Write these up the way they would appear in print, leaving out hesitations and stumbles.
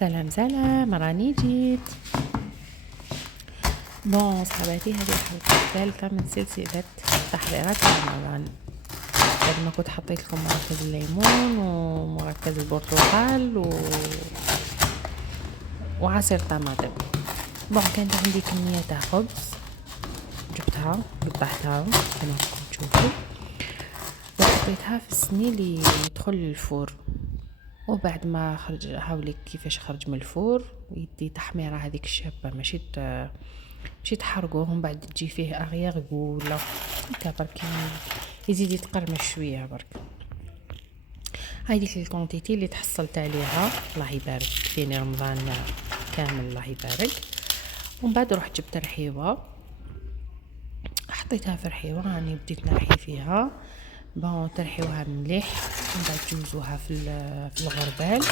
سلام سلام، راني جيت. بون صحباتي، هذه الحلقة الثالثة من سلسلة تحضيرات رمضان. بعد ما كنت حطيت لكم مركز الليمون ومركز البرتقال وعصير طماطم. بون كانت عندي كمية تاع خبز، جبتها قطعتها كما راكم تشوفوا وحطيتها في السني اللي يدخل للفور. وبعد ما خرج هاوليك كيفاش خرج من الفور ويدي تحميره هذيك الشابه، ماشي تحرقوه ومن بعد تجي فيه اغيار ولا هكا برك يزيد يتقرمش شويه برك. هذيك الكونتيتي اللي تحصلت عليها، الله يبارك، فيني رمضان كامل الله يبارك. ومن بعد رحت جبت رحيوه، حطيتها في رحيوه، راني بديت نرحي فيها. بون ترحيوها مليح ومن بعد تجوزوها في الغربال،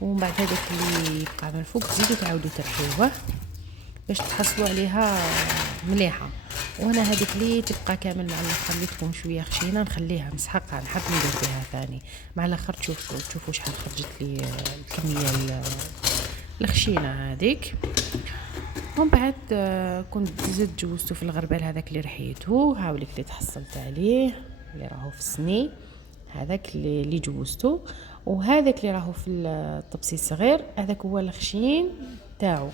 ومن بعد هذاك اللي يبقى من الفوق تزيدوا تعاودوا ترحيوه باش تحصلوا عليها مليحه. وانا هذيك اللي تبقى كامل مع الاخر اللي تكون شويه خشينه نخليها نسحقها، نحب ندير بها ثاني مع الاخر. تشوفوا شحال خرجت لي الكميه الخشينه هذيك. ومن بعد كنت زدت جوزته في الغربال هذاك اللي رحيته، هاوليك اللي تحصلت عليه اللي راهو في السني، هذاك اللي جوزته. وهذاك اللي راهو في الطبسي الصغير هذاك هو الخشين تاعو،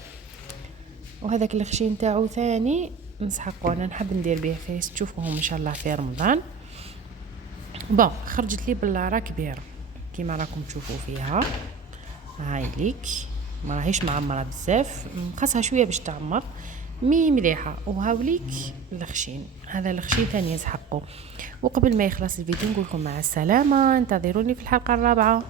وهذاك الخشين تاعو ثاني نسحقه. انا نحب ندير به فايس، تشوفوهم ان شاء الله في رمضان. بون خرجت لي باللاره كبيره كيما راكم تشوفوا فيها، هاي ليك ما راهيش معمره بزاف، خاصها شويه باش تعمر مليحه. وهاوليك الخشين، هذا الخشين ثاني يسحقه. وقبل ما يخلص الفيديو نقول لكم مع السلامه، انتظروني في الحلقه الرابعه.